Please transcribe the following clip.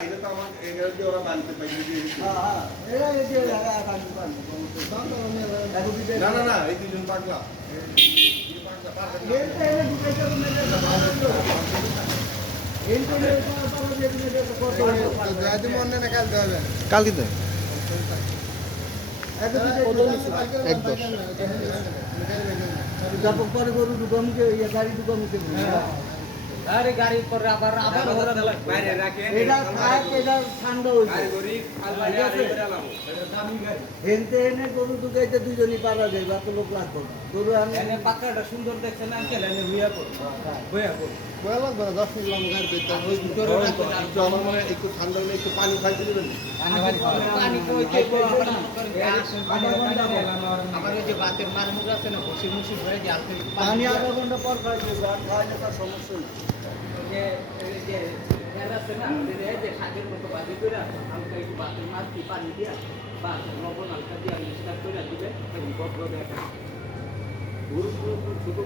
এটা তো আমার এগুলো দিয়ে ওরা বানতে পাইছে দিয়ে দিচ্ছে। না না না এই দুজন পাগলা কালকে তো একদম পরে গরু ঢুকামুখে গাড়ি ঢুকামুখে আরে গাড়ি পর আবার বাইরে রাখে এটা ঠান্ডা হয়েছে হেনতে এনে গরু ঢুকাইতে দুজনই পারা যায় এত লোক লাগবে না গরু এনে পাকাটা সুন্দর দেখছে না আঙ্কেল এনে হইয়া পড় হইয়া পড় বয়া লাগবে না 10 মিনিট লঙ্কার বেতন ওই ভিতরে আমার মনে হয় একটু ঠান্ডা হলে একটু পানি খাইতে দেবেন। পানি কই খেয়ে আবার ওই যে বাতের মার মুখ আছে না বসি মুসি হয়ে যায় পানি আধা ঘন্টা পর খাইছে আর খাইলে তার সমস্যা হয়েছে যে এর আছে না এই যে শাকের মতো ভাজি করে হালকা একটু বাতের মার কি পানি দিয়া বা লবণ হালকা দিয়া মিক্স করে দিবে এবং বড় বড় একটা গুরু ছোট